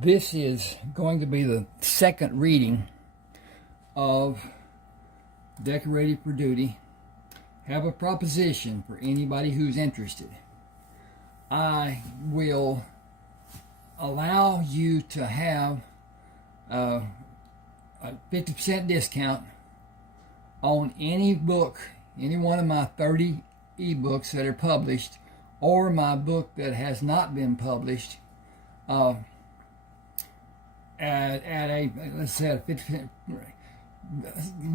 This is going to be the second reading of Decorated for Duty. Have a proposition for anybody who's interested. I will allow you to have a 50% discount on any book, any one of my 30 ebooks that are published, or my book that has not been published, at a, let's say, a 50%.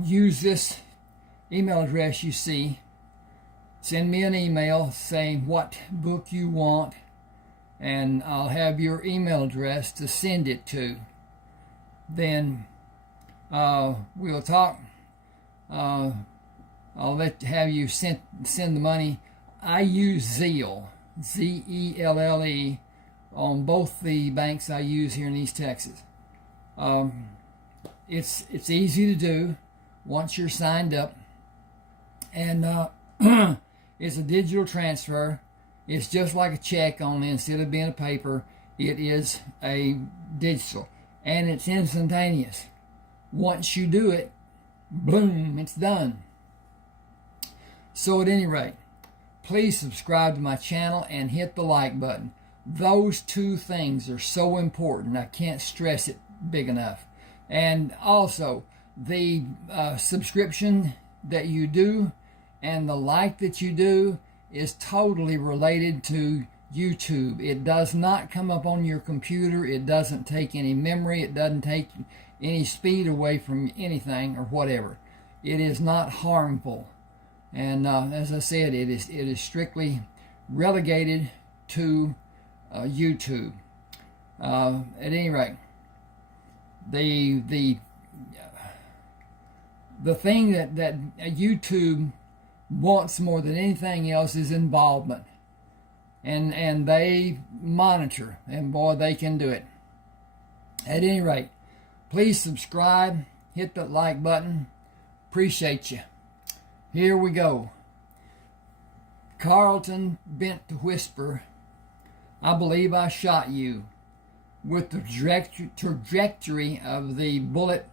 Use this email address you see. Send me an email saying what book you want, and I'll have your email address to send it to. Then we'll talk. I'll have you send the money. I use Zelle, Zelle, on both the banks I use here in East Texas. It's easy to do once you're signed up, and it's a digital transfer. It's just like a check, only instead of being a paper, it is a digital, and it's instantaneous. Once you do it, boom, it's done. So at any rate, please subscribe to my channel and hit the like button. Those two things are so important. I can't stress it big enough. And also, the subscription that you do and the like that you do is totally related to YouTube. It does not come up on your computer. It doesn't take any memory. It doesn't take any speed away from anything or whatever. It is not harmful. And as I said, it is strictly relegated to YouTube. At any rate, the thing that YouTube wants more than anything else is involvement, and they monitor, and boy, they can do it. At any rate, please subscribe, hit that like button. Appreciate you. Here we go. Carlton bent to whisper, "I believe I shot you." With the trajectory of the bullet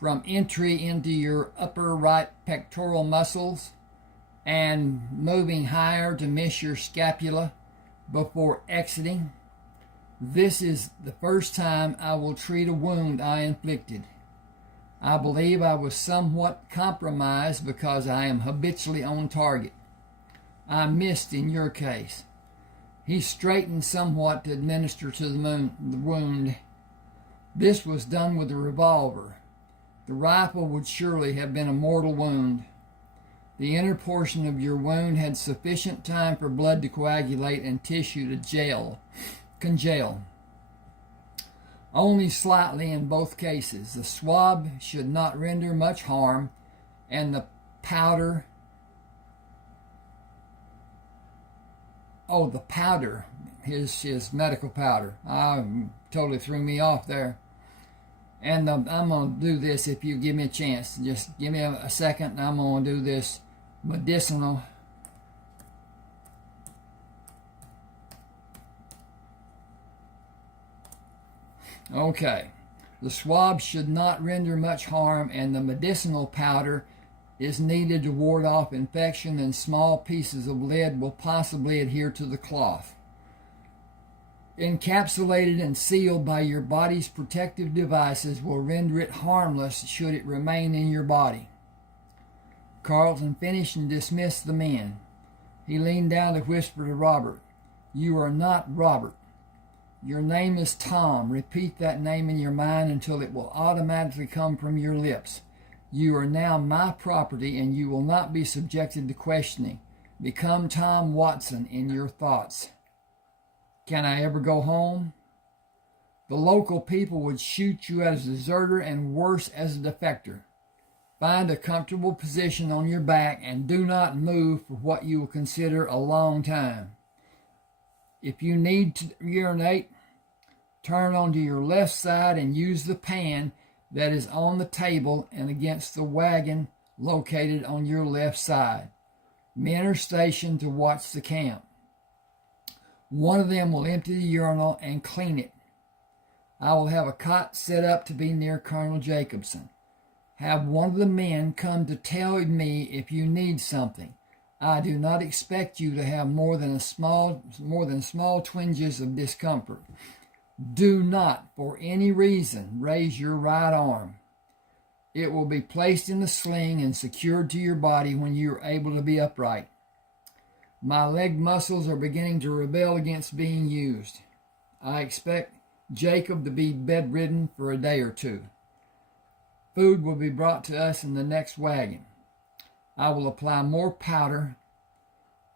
from entry into your upper right pectoral muscles and moving higher to miss your scapula before exiting, this is the first time I will treat a wound I inflicted. I believe I was somewhat compromised because I am habitually on target. I missed in your case. He straightened somewhat to administer to the wound. This was done with a revolver. The rifle would surely have been a mortal wound. The inner portion of your wound had sufficient time for blood to coagulate and tissue to congeal. Only slightly in both cases. The swab should not render much harm, and the powder... Oh, the powder, his medical powder. Totally threw me off there. And I'm going to do this if you give me a chance. Just give me a second, and I'm going to do this medicinal. Okay. The swab should not render much harm, and the medicinal powder is needed to ward off infection, and small pieces of lead will possibly adhere to the cloth. Encapsulated and sealed by your body's protective devices will render it harmless should it remain in your body. Carlton finished and dismissed the men. He leaned down to whisper to Robert, "You are not Robert. Your name is Tom. Repeat that name in your mind until it will automatically come from your lips. You are now my property, and you will not be subjected to questioning. Become Tom Watson in your thoughts. Can I ever go home? The local people would shoot you as a deserter and worse as a defector. Find a comfortable position on your back and do not move for what you will consider a long time. If you need to urinate, turn onto your left side and use the pan that is on the table and against the wagon located on your left side. Men are stationed to watch the camp. One of them will empty the urinal and clean it. I will have a cot set up to be near Colonel Jacobson. Have one of the men come to tell me if you need something. I do not expect you to have more than small twinges of discomfort. Do not, for any reason, raise your right arm. It will be placed in a sling and secured to your body when you are able to be upright. My leg muscles are beginning to rebel against being used. I expect Jacob to be bedridden for a day or two. Food will be brought to us in the next wagon. I will apply more powder.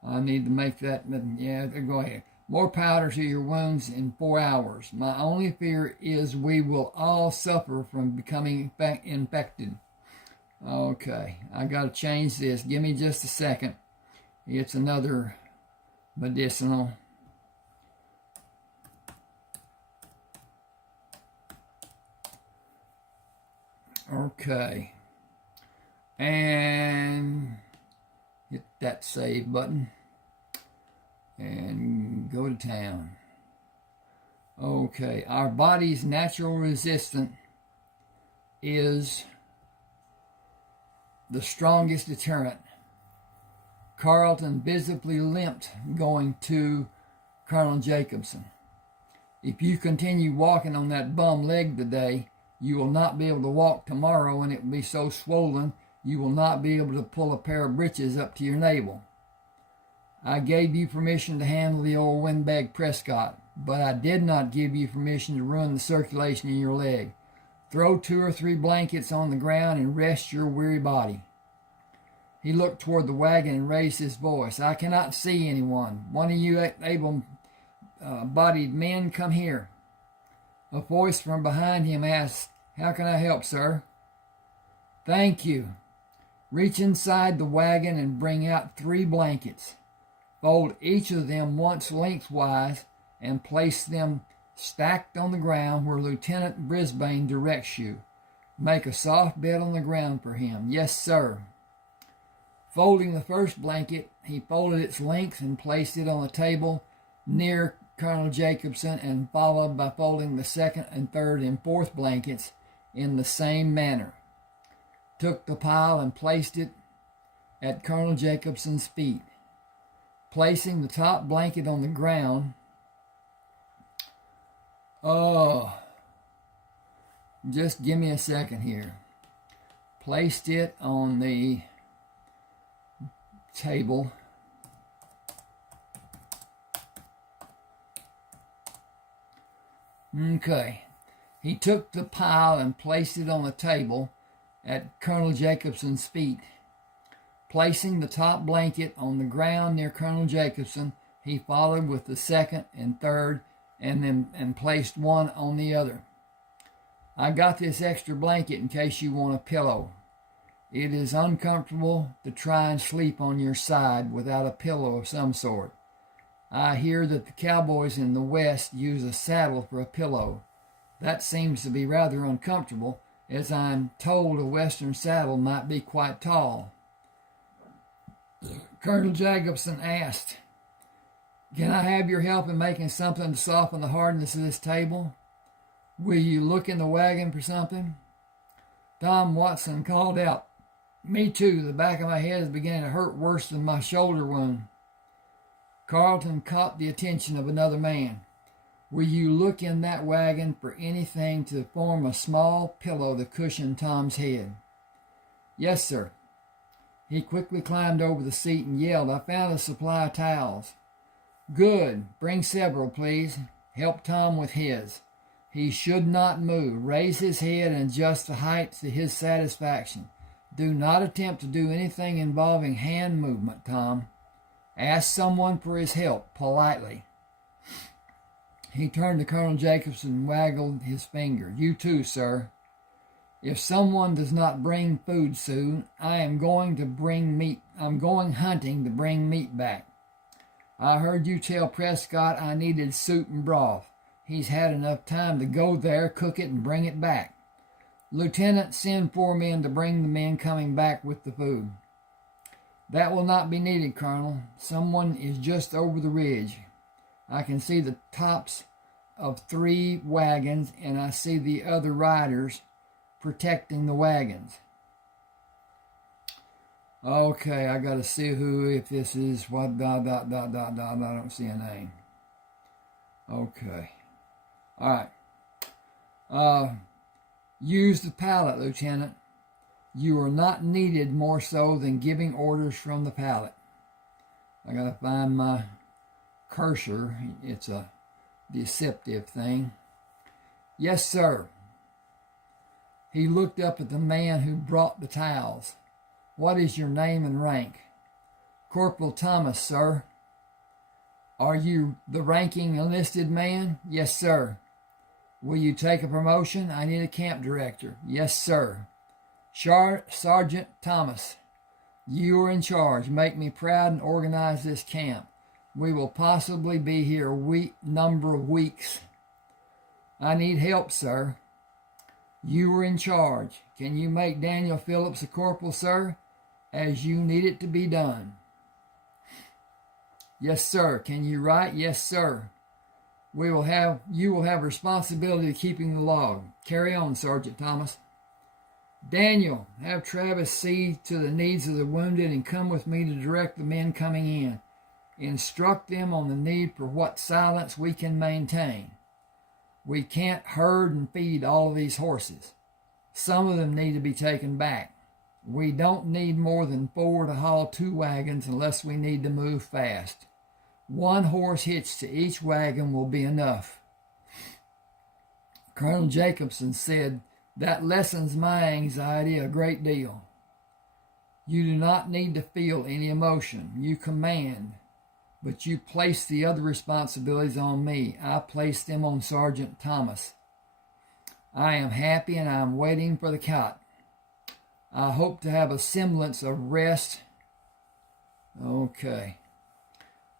I need to make that, yeah, go ahead. More powder to your wounds in 4 hours. My only fear is we will all suffer from becoming infected. Okay, I got to change this. Give me just a second. It's another medicinal. Okay. And hit that save button. And go to town. Okay. Our body's natural resistance is the strongest deterrent. Carlton visibly limped going to Colonel Jacobson. If you continue walking on that bum leg today, you will not be able to walk tomorrow, and it will be so swollen you will not be able to pull a pair of breeches up to your navel. I gave you permission to handle the old windbag Prescott, but I did not give you permission to ruin the circulation in your leg. Throw 2 or 3 blankets on the ground and rest your weary body. He looked toward the wagon and raised his voice. I cannot see anyone. One of you able-bodied men, come here. A voice from behind him asked, How can I help, sir? Thank you. Reach inside the wagon and bring out 3 blankets. Fold each of them once lengthwise and place them stacked on the ground where Lieutenant Brisbane directs you. Make a soft bed on the ground for him. Yes, sir. Folding the first blanket, he folded its length and placed it on a table near Colonel Jacobson, and followed by folding the second and third and fourth blankets in the same manner. Took the pile and placed it at Colonel Jacobson's feet. Placing the top blanket on the ground, just give me a second here. Placed it on the table. Okay. He took the pile and placed it on the table at Colonel Jacobson's feet. Placing the top blanket on the ground near Colonel Jacobson, he followed with the second and third and placed one on the other. I got this extra blanket in case you want a pillow. It is uncomfortable to try and sleep on your side without a pillow of some sort. I hear that the cowboys in the West use a saddle for a pillow. That seems to be rather uncomfortable, as I'm told a Western saddle might be quite tall. Colonel Jacobson asked, Can I have your help in making something to soften the hardness of this table? Will you look in the wagon for something? Tom Watson called out, Me too, the back of my head is beginning to hurt worse than my shoulder wound. Carlton caught the attention of another man. Will you look in that wagon for anything to form a small pillow to cushion Tom's head? Yes, sir. He quickly climbed over the seat and yelled, I found a supply of towels. Good. Bring several, please. Help Tom with his. He should not move. Raise his head and adjust the height to his satisfaction. Do not attempt to do anything involving hand movement, Tom. Ask someone for his help, politely. He turned to Colonel Jacobson and waggled his finger. You too, sir. If someone does not bring food soon, I am going to bring meat. I'm going hunting to bring meat back. I heard you tell Prescott I needed soup and broth. He's had enough time to go there, cook it, and bring it back. Lieutenant, send 4 men to bring the men coming back with the food. That will not be needed, Colonel. Someone is just over the ridge. I can see the tops of 3 wagons, and I see the other riders protecting the wagons. Okay, I got to see who, if this is what, I don't see a name. Okay. All right. Use the pallet, Lieutenant. You are not needed more so than giving orders from the pallet. I got to find my cursor. It's a deceptive thing. Yes, sir. He looked up at the man who brought the towels. What is your name and rank? Corporal Thomas, sir. Are you the ranking enlisted man? Yes, sir. Will you take a promotion? I need a camp director. Yes, sir. Sergeant Thomas, you are in charge. Make me proud and organize this camp. We will possibly be here a number of weeks. I need help, sir. You are in charge. Can you make Daniel Phillips a corporal, sir, as you need it to be done? Yes, sir. Can you write? Yes, sir. You will have responsibility of keeping the log. Carry on, Sergeant Thomas. Daniel, have Travis see to the needs of the wounded and come with me to direct the men coming in. Instruct them on the need for what silence we can maintain. We can't herd and feed all of these horses. Some of them need to be taken back. We don't need more than 4 to haul 2 wagons unless we need to move fast. 1 horse hitched to each wagon will be enough. Colonel Jacobson said, that lessens my anxiety a great deal. You do not need to feel any emotion. You command, but you place the other responsibilities on me. I place them on Sergeant Thomas. I am happy and I am waiting for the cot. I hope to have a semblance of rest. Okay.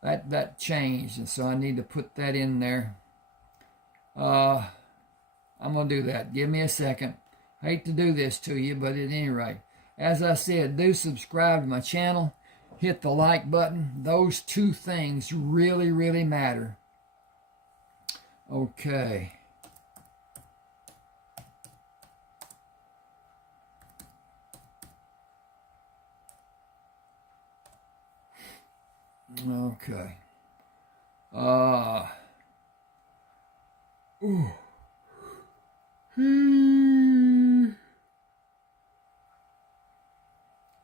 That changed, and so I need to put that in there. I'm going to do that. Give me a second. Hate to do this to you, but at any rate, as I said, do subscribe to my channel. Hit the like button. Those 2 things really, really matter. Okay. Okay.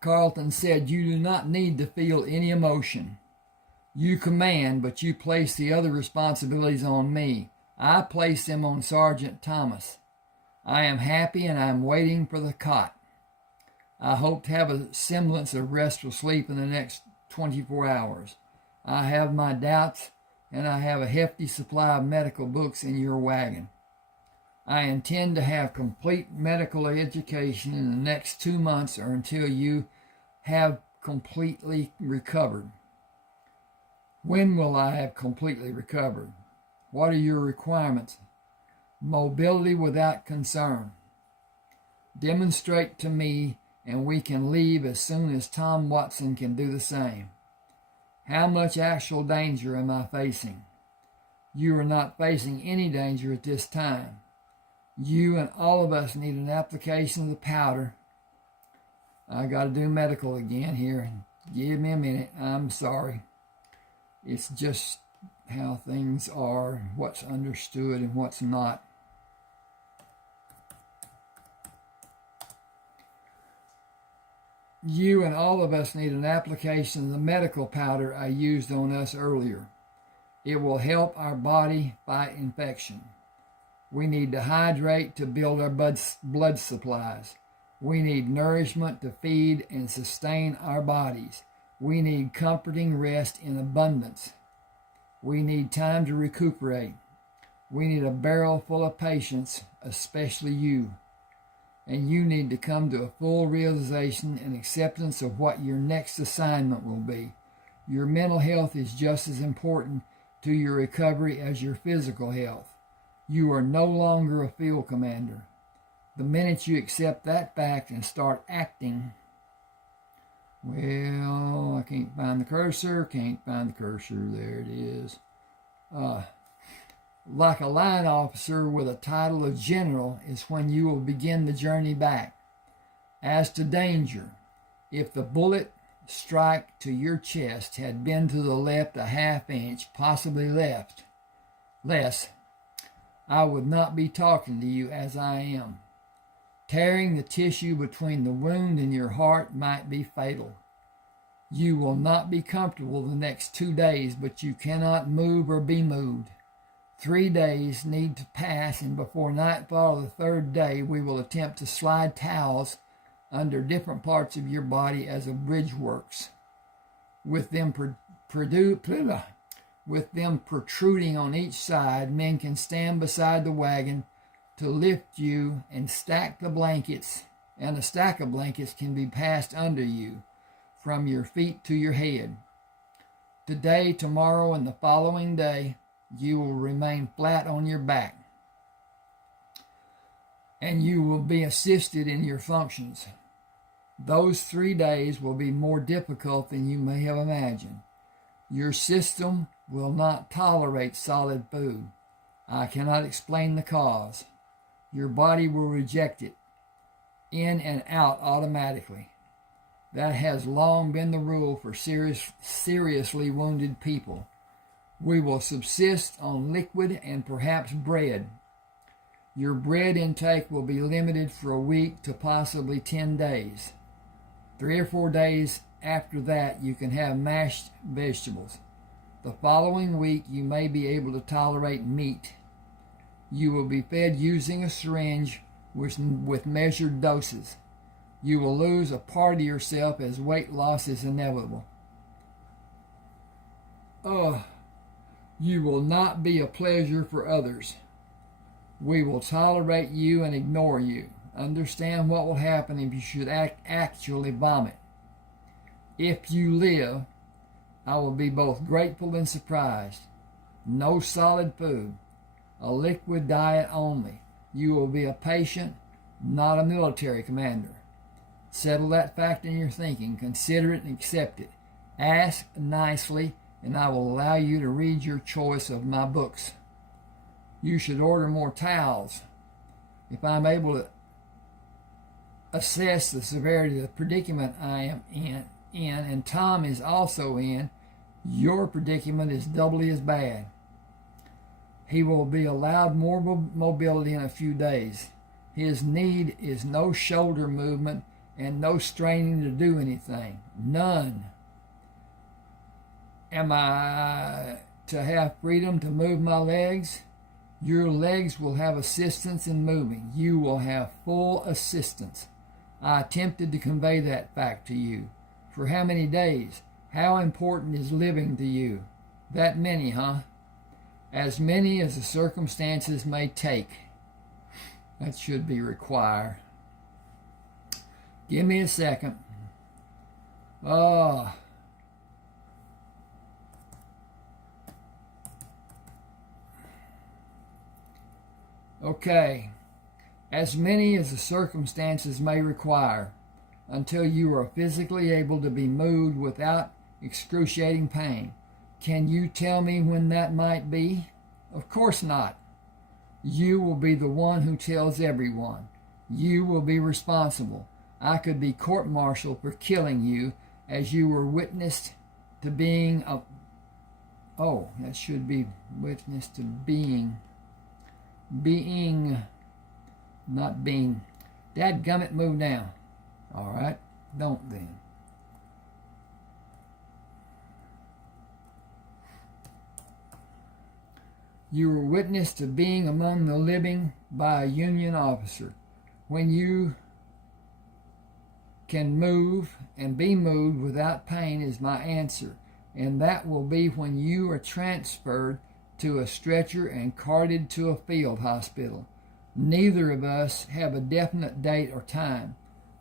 Carlton said, you do not need to feel any emotion. You command, but you place the other responsibilities on me. I place them on Sergeant Thomas. I am happy and I am waiting for the cot. I hope to have a semblance of restful sleep in the next 24 hours. I have my doubts, and I have a hefty supply of medical books in your wagon. I intend to have complete medical education in the next 2 months or until you have completely recovered. When will I have completely recovered? What are your requirements? Mobility without concern. Demonstrate to me, and we can leave as soon as Tom Watson can do the same. How much actual danger am I facing? You are not facing any danger at this time. You and all of us need an application of the powder. I got to do medical again here. Give me a minute. I'm sorry. It's just how things are, what's understood and what's not. You and all of us need an application of the medical powder I used on us earlier. It will help our body fight infection. We need to hydrate to build our blood supplies. We need nourishment to feed and sustain our bodies. We need comforting rest in abundance. We need time to recuperate. We need a barrel full of patience, especially you. And you need to come to a full realization and acceptance of what your next assignment will be. Your mental health is just as important to your recovery as your physical health. You are no longer a field commander. The minute you accept that fact and start acting, well, I can't find the cursor, there it is. Like a line officer with a title of general is when you will begin the journey back. As to danger, if the bullet strike to your chest had been to the left a half inch, possibly less, I would not be talking to you as I am. Tearing the tissue between the wound and your heart might be fatal. You will not be comfortable the next 2 days, but you cannot move or be moved. 3 days need to pass, and before nightfall of the third day, we will attempt to slide towels under different parts of your body as a bridge works. With them protruding on each side, men can stand beside the wagon to lift you and stack the blankets, and a stack of blankets can be passed under you from your feet to your head. Today, tomorrow, and the following day, you will remain flat on your back, and you will be assisted in your functions. Those 3 days will be more difficult than you may have imagined. Your system will not tolerate solid food. I cannot explain the cause. Your body will reject it, in and out automatically. That has long been the rule for seriously wounded people. We will subsist on liquid and perhaps bread. Your bread intake will be limited for a week to possibly 10 days. 3 or 4 days after that, you can have mashed vegetables. The following week, you may be able to tolerate meat. You will be fed using a syringe with measured doses. You will lose a part of yourself as weight loss is inevitable. You will not be a pleasure for others. We will tolerate you and ignore you. Understand what will happen if you should actually vomit. If you live, I will be both grateful and surprised. No solid food, a liquid diet only. You will be a patient, not a military commander. Settle that fact in your thinking. Consider it and accept it. Ask nicely, and I will allow you to read your choice of my books. You should order more towels. If I'm able to assess the severity of the predicament I am in, and Tom is also in, your predicament is doubly as bad. He will be allowed more mobility in a few days. His need is no shoulder movement and no straining to do anything. None. Am I to have freedom to move my legs? Your legs will have assistance in moving. You will have full assistance. I attempted to convey that fact to you. For how many days? How important is living to you? That many, huh? As many as the circumstances may take. That should be required. Give me a second. Okay. As many as the circumstances may require, until you are physically able to be moved without excruciating pain. Can you tell me when that might be? Of course not. You will be the one who tells everyone. You will be responsible. I could be court-martialed for killing you as you were witnessed to being a... Oh, that should be witness to being... Not being... Dadgummit, move down. All right, don't then. You were witness to being among the living by a Union officer. When you can move and be moved without pain is my answer, and that will be when you are transferred to a stretcher and carted to a field hospital. Neither of us have a definite date or time.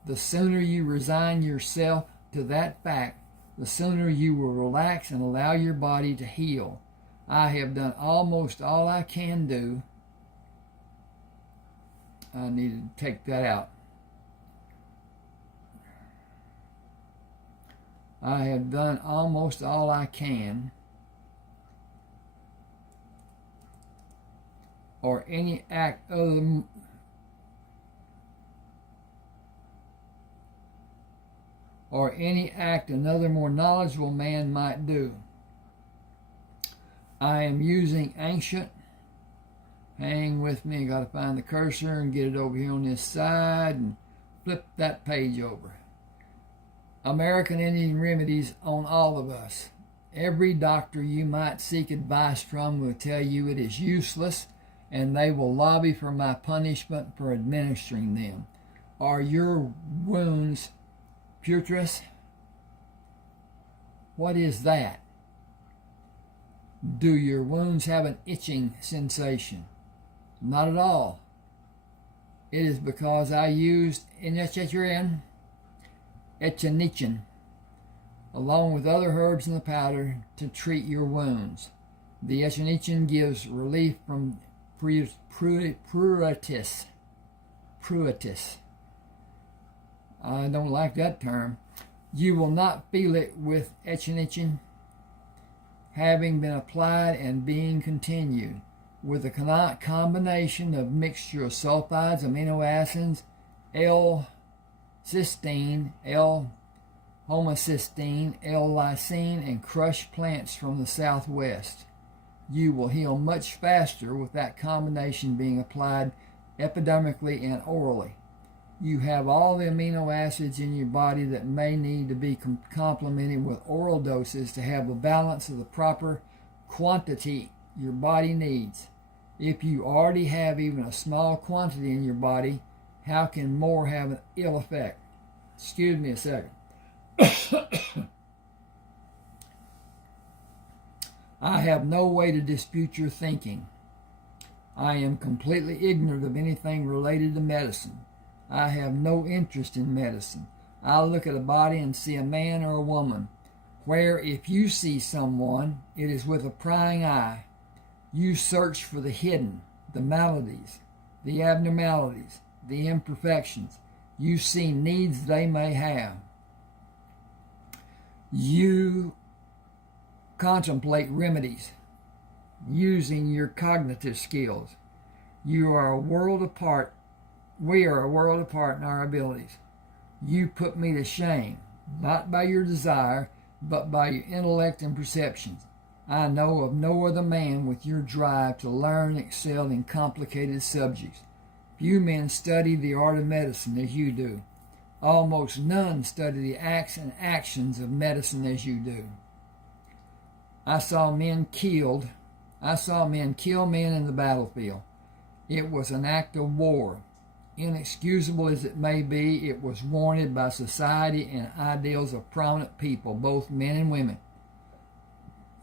The sooner you resign yourself to that fact, the sooner you will relax and allow your body to heal. I have done almost all I can do. I needed to take that out. I have done almost all I can or any act another more knowledgeable man might do. I am using ancient, hang with me, I got to find the cursor and get it over here on this side and flip that page over. American Indian remedies on all of us. Every doctor you might seek advice from will tell you it is useless, and they will lobby for my punishment for administering them. Are your wounds putrescence? What is that? Do your wounds have an itching sensation? Not at all. It is because I used echinachin along with other herbs in the powder to treat your wounds. The echinachin gives relief from pruritus. I don't like that term. You will not feel it with echinachin having been applied and being continued with a combination of mixture of sulfides, amino acids, L-cysteine, L-homocysteine, L-lysine, and crushed plants from the southwest. You will heal much faster with that combination being applied epidermically and orally. You have all the amino acids in your body that may need to be complemented with oral doses to have the balance of the proper quantity your body needs. If you already have even a small quantity in your body, how can more have an ill effect? Excuse me a second. I have no way to dispute your thinking. I am completely ignorant of anything related to medicine. I have no interest in medicine. I look at a body and see a man or a woman, where if you see someone, it is with a prying eye. You search for the hidden, the maladies, the abnormalities, the imperfections. You see needs they may have. You contemplate remedies using your cognitive skills. You are a world apart. We are a world apart in our abilities. You put me to shame, not by your desire, but by your intellect and perceptions. I know of no other man with your drive to learn and excel in complicated subjects. Few men study the art of medicine as you do. Almost none study the acts and actions of medicine as you do. I saw men kill men in the battlefield. It was an act of war. Inexcusable as it may be, it was warranted by society and ideals of prominent people, both men and women.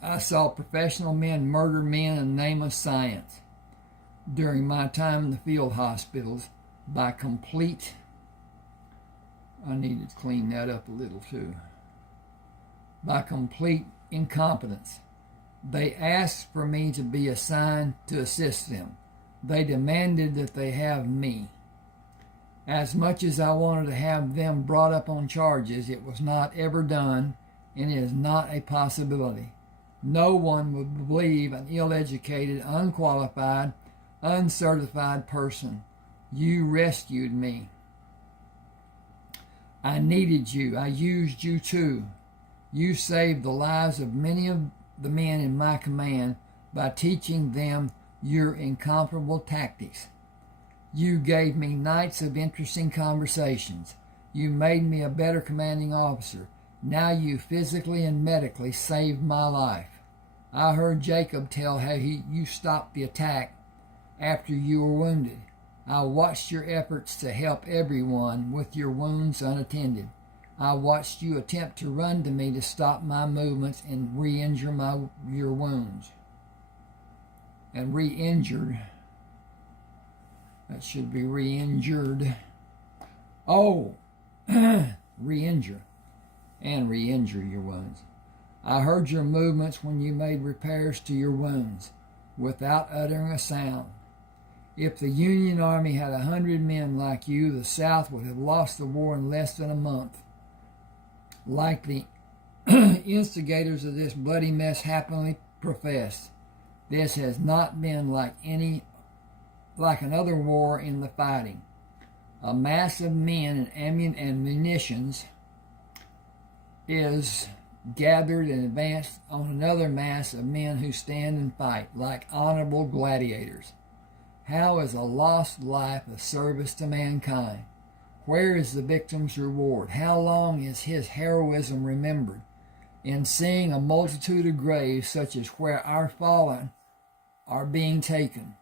I saw professional men murder men in the name of science. During my time in the field hospitals, by complete, I needed to clean that up a little too, by complete incompetence. They asked for me to be assigned to assist them. They demanded that they have me. As much as I wanted to have them brought up on charges, it was not ever done, and it is not a possibility. No one would believe an ill-educated, unqualified, uncertified person. You rescued me. I needed you. I used you too. You saved the lives of many of the men in my command by teaching them your incomparable tactics. You gave me nights of interesting conversations. You made me a better commanding officer. Now you physically and medically saved my life. I heard Jacob tell how you stopped the attack after you were wounded. I watched your efforts to help everyone with your wounds unattended. I watched you attempt to run to me to stop my movements and re-injure your wounds. And re-injured. That should be re-injured. Oh, re-injure. And re-injure your wounds. I heard your movements when you made repairs to your wounds without uttering a sound. If the Union Army had 100 men like you, the South would have lost the war in less than a month. Like the instigators of this bloody mess happily professed, this has not been like any like another war in the fighting. A mass of men and munitions is gathered and advanced on another mass of men who stand and fight like honorable gladiators. How is a lost life a service to mankind? Where is the victim's reward? How long is his heroism remembered? In seeing a multitude of graves such as where our fallen are being taken,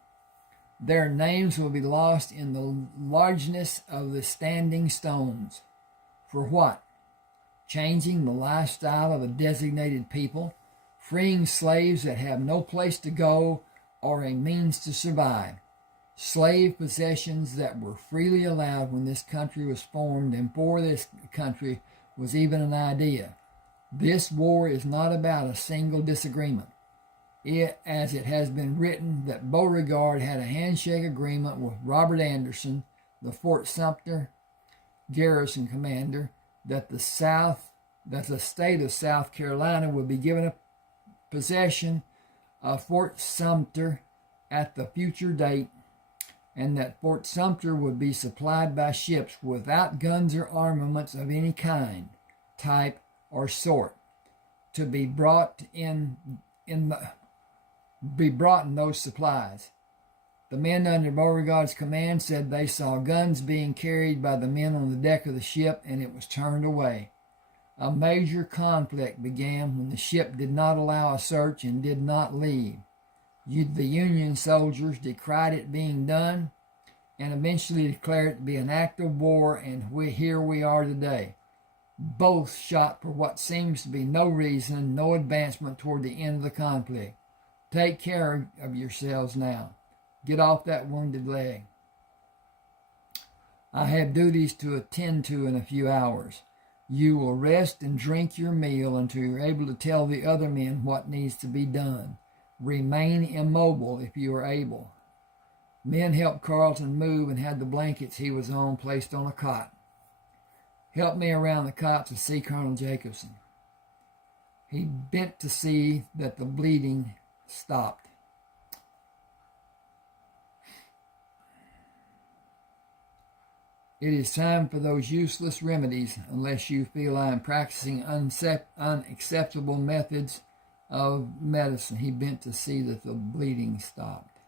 their names will be lost in the largeness of the standing stones. For what? Changing the lifestyle of a designated people, freeing slaves that have no place to go or a means to survive, slave possessions that were freely allowed when this country was formed and before this country was even an idea. This war is not about a single disagreement. As it has been written that Beauregard had a handshake agreement with Robert Anderson, the Fort Sumter garrison commander, that the state of South Carolina would be given a possession of Fort Sumter at the future date, and that Fort Sumter would be supplied by ships without guns or armaments of any kind, type, or sort, to be brought in those supplies. The men under Beauregard's command said they saw guns being carried by the men on the deck of the ship, and it was turned away. A major conflict began when the ship did not allow a search and did not leave. The Union soldiers decried it being done and eventually declared it to be an act of war, and here we are today. Both shot for what seems to be no reason, no advancement toward the end of the conflict. Take care of yourselves now. Get off that wounded leg. I have duties to attend to in a few hours. You will rest and drink your meal until you're able to tell the other men what needs to be done. Remain immobile if you are able. Men helped Carlton move and had the blankets he was on placed on a cot. Help me around the cot to see Colonel Jacobson. He bent to see that the bleeding stopped. It is time for those useless remedies unless you feel I am practicing unacceptable methods of medicine. He bent to see that the bleeding stopped.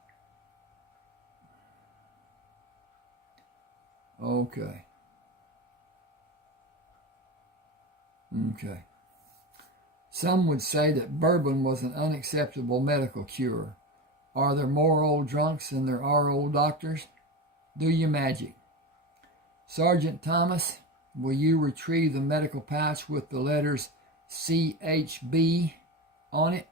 Okay. Some would say that bourbon was an unacceptable medical cure. Are there more old drunks than there are old doctors? Do your magic. Sergeant Thomas, will you retrieve the medical pouch with the letters CHB on it?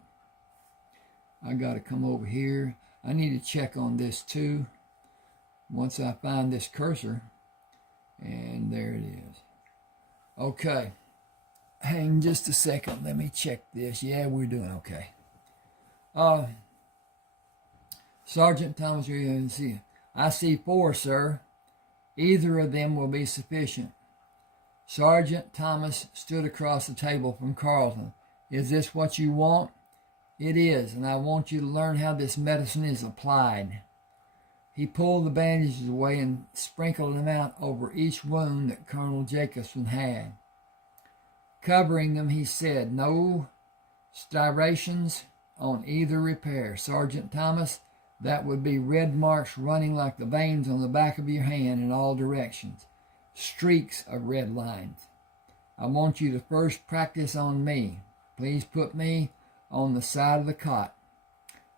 I got to come over here. I need to check on this too. Once I find this cursor, and there it is. Okay. Hang just a second. Let me check this. Yeah, we're doing okay. Sergeant Thomas, I see 4, sir. Either of them will be sufficient. Sergeant Thomas stood across the table from Carlton. Is this what you want? It is, and I want you to learn how this medicine is applied. He pulled the bandages away and sprinkled them out over each wound that Colonel Jacobson had. Covering them, he said, no striations on either repair. Sergeant Thomas, that would be red marks running like the veins on the back of your hand in all directions. Streaks of red lines. I want you to first practice on me. Please put me on the side of the cot.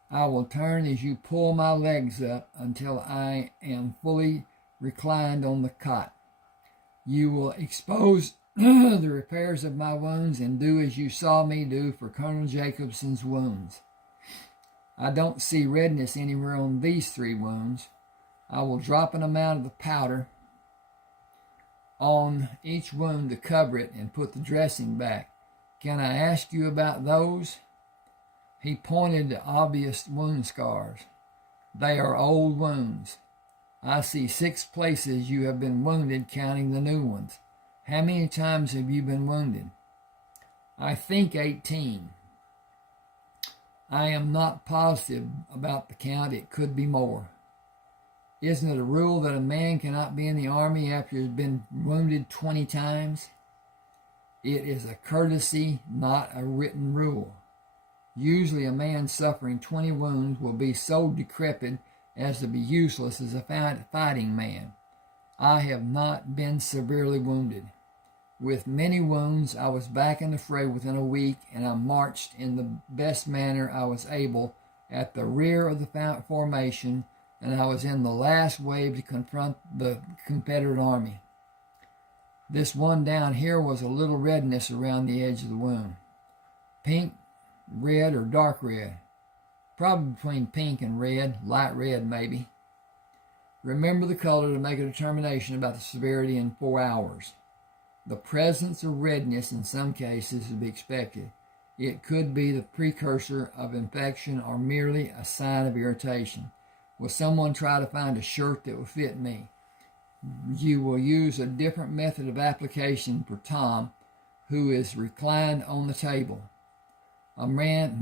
I will turn as you pull my legs up until I am fully reclined on the cot. You will expose the repairs of my wounds and do as you saw me do for Colonel Jacobson's wounds. I don't see redness anywhere on these 3 wounds. I will drop an amount of the powder on each wound to cover it and put the dressing back. Can I ask you about those? He pointed to obvious wound scars. They are old wounds. I see 6 places you have been wounded, counting the new ones. How many times have you been wounded? I think 18. I am not positive about the count. It could be more. Isn't it a rule that a man cannot be in the army after he has been wounded 20 times? It is a courtesy, not a written rule. Usually a man suffering 20 wounds will be so decrepit as to be useless as a fighting man. I have not been severely wounded. With many wounds, I was back in the fray within a week, and I marched in the best manner I was able at the rear of the formation, and I was in the last wave to confront the Confederate army. This one down here was a little redness around the edge of the wound. Pink, red, or dark red. Probably between pink and red, light red maybe. Remember the color to make a determination about the severity in 4 hours. The presence of redness in some cases is to be expected. It could be the precursor of infection or merely a sign of irritation. Will someone try to find a shirt that will fit me? You will use a different method of application for Tom, who is reclined on the table. A man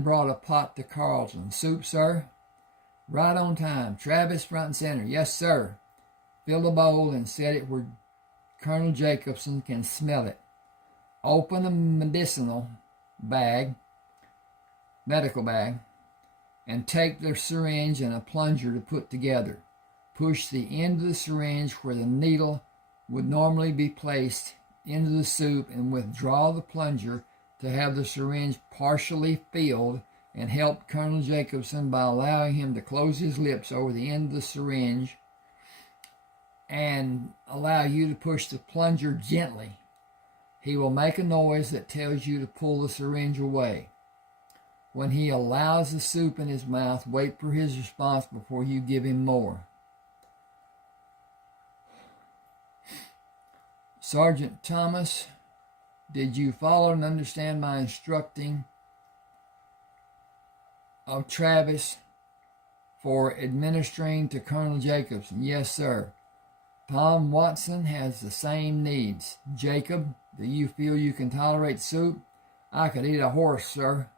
brought a pot to Carlton. Soup, sir? Right on time. Travis, front and center. Yes, sir. Fill the bowl and set it where Colonel Jacobson can smell it. Open the medical bag, and take the syringe and a plunger to put together. Push the end of the syringe where the needle would normally be placed into the soup and withdraw the plunger to have the syringe partially filled, and help Colonel Jacobson by allowing him to close his lips over the end of the syringe and allow you to push the plunger gently. He will make a noise that tells you to pull the syringe away. When he allows the soup in his mouth, wait for his response before you give him more. Sergeant Thomas, did you follow and understand my instructing of Travis for administering to Colonel Jacobson? Yes, sir. Tom Watson has the same needs. Jacob, do you feel you can tolerate soup? I could eat a horse, sir.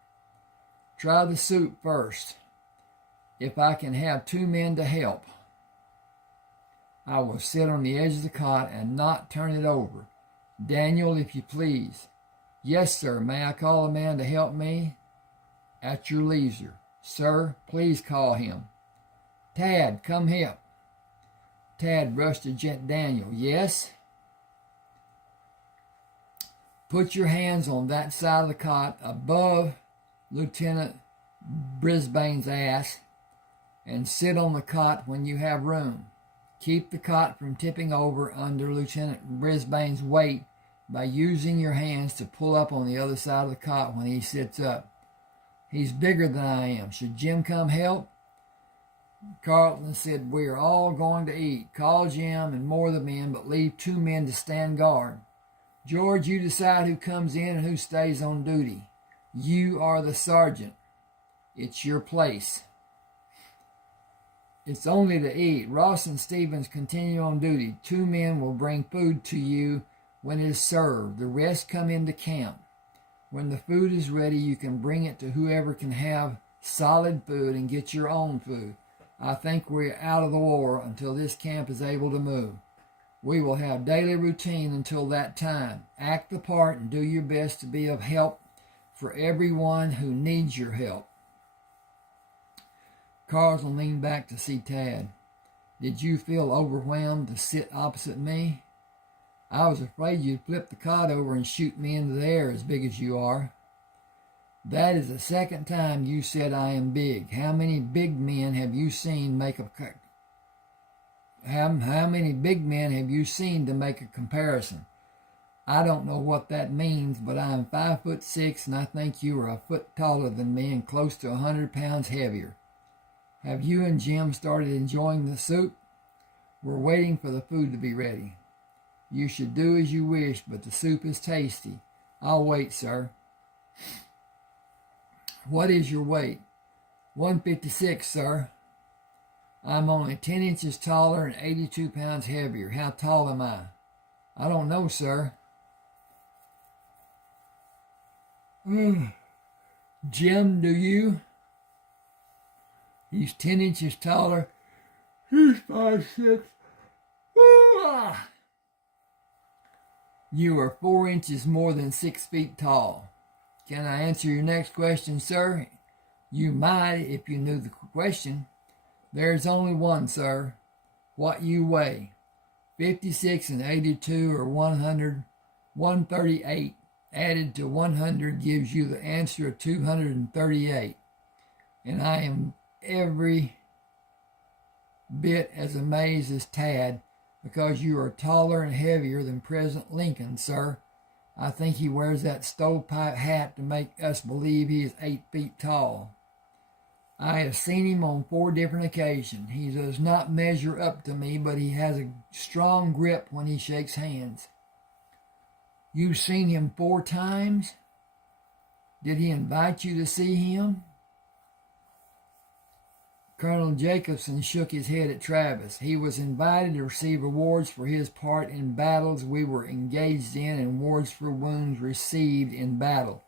Try the soup first. If I can have 2 men to help, I will sit on the edge of the cot and not turn it over. Daniel, if you please. Yes, sir. May I call a man to help me? At your leisure. Sir, please call him. Tad, come help. Tad rushed to Daniel. Yes? Put your hands on that side of the cot above Lieutenant Brisbane's ass and sit on the cot when you have room. Keep the cot from tipping over under Lieutenant Brisbane's weight by using your hands to pull up on the other side of the cot when he sits up. He's bigger than I am. Should Jim come help? Carlton said, we are all going to eat. Call Jim and more of the men, but leave 2 men to stand guard. George, you decide who comes in and who stays on duty. You are the sergeant. It's your place. It's only to eat. Ross and Stevens continue on duty. 2 men will bring food to you when it is served. The rest come into camp. When the food is ready, you can bring it to whoever can have solid food and get your own food. I think we're out of the war until this camp is able to move. We will have daily routine until that time. Act the part and do your best to be of help for everyone who needs your help. Carlton leaned back to see Tad. Did you feel overwhelmed to sit opposite me? I was afraid you'd flip the cot over and shoot me into the air as big as you are. That is the second time you said I am big. How many big men have you seen make a how many big men have you seen to make a comparison? I don't know what that means, but I am 5'6", and I think you are a foot taller than me and close to 100 pounds heavier. Have you and Jim started enjoying the soup? We're waiting for the food to be ready. You should do as you wish, but the soup is tasty. I'll wait, sir. What is your weight? 156, sir. I'm only 10 inches taller and 82 pounds heavier. How tall am I? I don't know, sir. Jim, do you? He's 10 inches taller. He's 5'6". You are 4 inches more than 6 feet tall. Can I answer your next question, sir? You might if you knew the question. There's only one, sir. What you weigh. 56 and 82 or 100, 138 added to 100 gives you the answer of 238. And I am every bit as amazed as Tad because you are taller and heavier than President Lincoln, sir. I think he wears that stovepipe hat to make us believe he is 8 feet tall. I have seen him on 4 different occasions. He does not measure up to me, but he has a strong grip when he shakes hands. You've seen him 4 times? Did he invite you to see him? Colonel Jacobson shook his head at Travis. He was invited to receive awards for his part in battles we were engaged in and awards for wounds received in battle.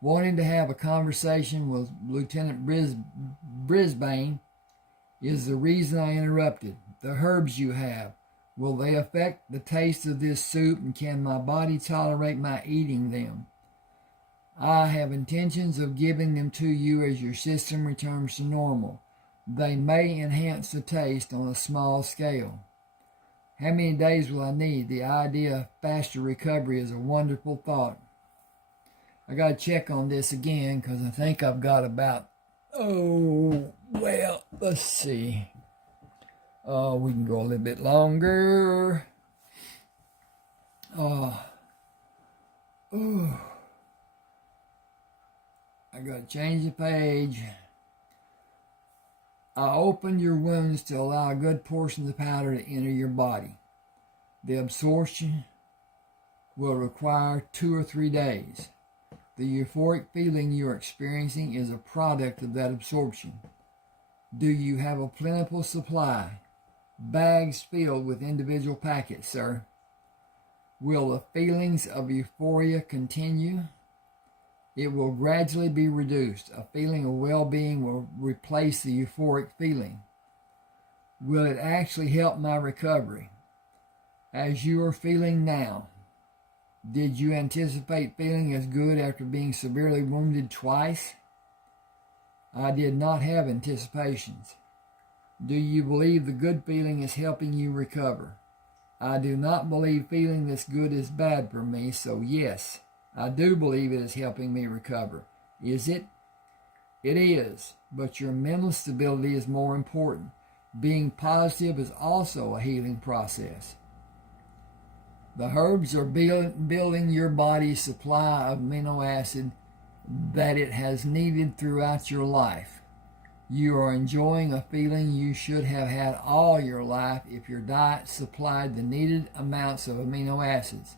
Wanting to have a conversation with Lieutenant Brisbane is the reason I interrupted. The herbs you have, will they affect the taste of this soup, and can my body tolerate my eating them? I have intentions of giving them to you as your system returns to normal. They may enhance the taste on a small scale. How many days will I need? The idea of faster recovery is a wonderful thought. I got to check on this again because I think I've got about, let's see. We can go a little bit longer. I got to change the page. I opened your wounds to allow a good portion of the powder to enter your body. The absorption will require 2 or 3 days. The euphoric feeling you are experiencing is a product of that absorption. Do you have a plentiful supply? Bags filled with individual packets, sir. Will the feelings of euphoria continue? It will gradually be reduced. A feeling of well-being will replace the euphoric feeling. Will it actually help my recovery? As you are feeling now, did you anticipate feeling as good after being severely wounded twice? I did not have anticipations. Do you believe the good feeling is helping you recover? I do not believe feeling this good is bad for me, so yes, I do believe it is helping me recover. Is it? It is, but your mental stability is more important. Being positive is also a healing process. The herbs are building your body's supply of amino acid that it has needed throughout your life. You are enjoying a feeling you should have had all your life if your diet supplied the needed amounts of amino acids.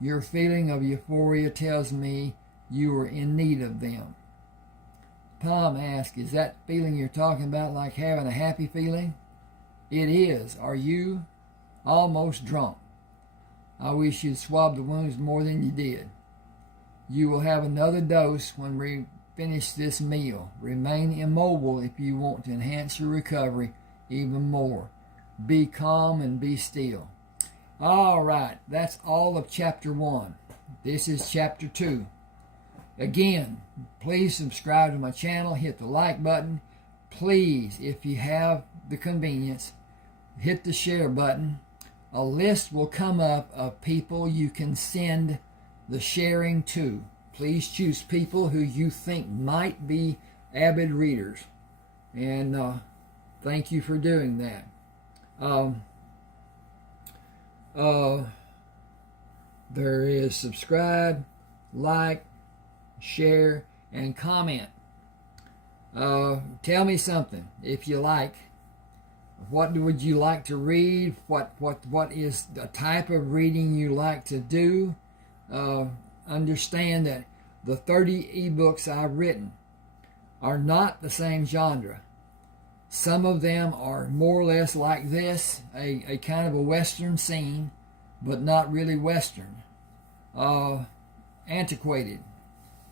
Your feeling of euphoria tells me you are in need of them. Tom asked, is that feeling you're talking about like having a happy feeling? It is. Are you? Almost drunk. I wish you'd swabbed the wounds more than you did. You will have another dose when we finish this meal. Remain immobile if you want to enhance your recovery even more. Be calm and be still. All right, that's all of chapter 1. This is chapter 2. Again, please subscribe to my channel. Hit the like button. Please, if you have the convenience, hit the share button. A list will come up of people you can send the sharing to. Please choose people who you think might be avid readers. And thank you for doing that. There is subscribe, like, share, and comment. Tell me something if you like. What would you like to read? What is the type of reading you like to do? Understand that the 30 ebooks I've written are not the same genre. Some of them are more or less like this, a kind of a Western scene, but not really Western. Antiquated.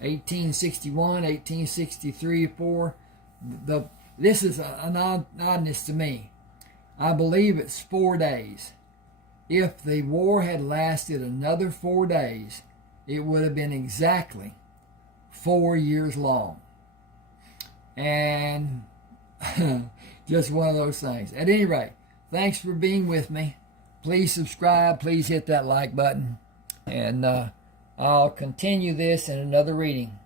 1861, 1863, 4. this is an oddness to me. I believe it's 4 days. If the war had lasted another 4 days, it would have been exactly 4 years long. And just one of those things. At any rate, thanks for being with me. Please subscribe. Please hit that like button. And I'll continue this in another reading.